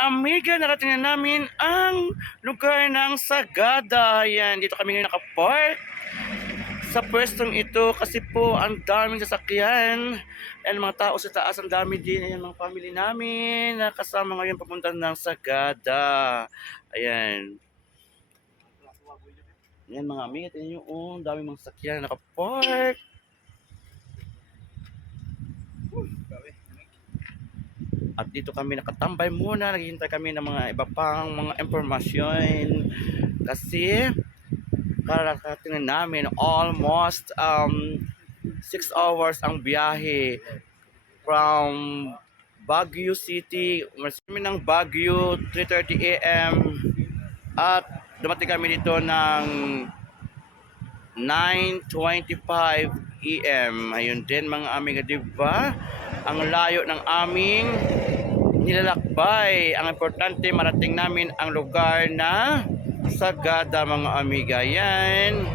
amiga, narating na namin ang lugar ng Sagada. Yan, dito kami ngayon nakapark sa pwestong ito kasi po ang daming sasakyan. Ayan, mga tao sa taas, ang dami din. Ayan, mga family namin na kasama ngayon papunta ng Sagada. Ayan. Ayan mga amiga, tingnan nyo, ang daming mga sasakyan nakapark. At dito kami nakatambay muna, naghihintay kami ng mga iba pang mga impormasyon kasi kararating na namin almost 6 hours ang biyahe from Baguio City. Umalis kami ng Baguio 3:30 AM at dumating kami dito ng 9:25 AM. Ayun din mga amiga, diba? Ang layo ng aming nilalakbay. Ang importante marating namin ang lugar na Sagada mga amiga. Yan.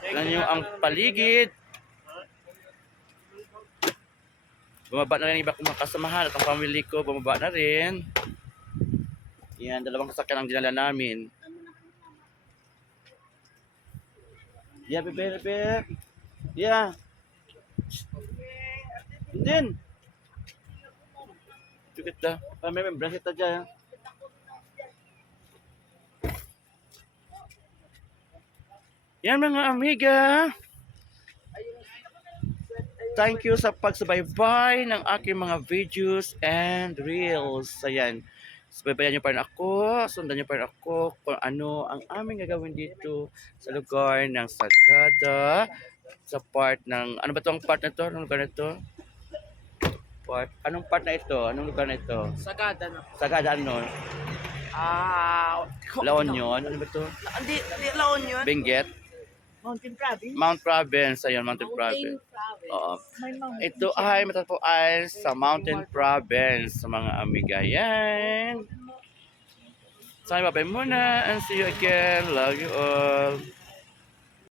Tignan nyo ang paligid. Bumaba na rin iba kong mga kasamahan at ang family ko bumaba na rin. Yan, dalawang sasakyan ang dinala namin. Yeah, bebe. Yeah. Din. Tukit dah. May bracket aja ya. Yan mga amiga. Thank you sa pagsubaybay ng aking mga videos and reels. Ayan. Subaybayan nyo pa rin ako, sundan nyo pa rin ako kung ano ang aming gagawin dito sa lugar ng Sagada. Sa part ng, ano ba itong part na ito? Anong lugar na ito? Anong part na ito? Anong lugar na ito? Sagada na. Sagada ano? La Union? Ano ba ito? Hindi, La Union. Benguet? Mountain Province. Mount Province. Ayun, Mountain Province. Oo. Ito ay matatagpuan sa Mountain Province sa mga amiga. Yan. So, bye-bye muna and see you again. Love you all.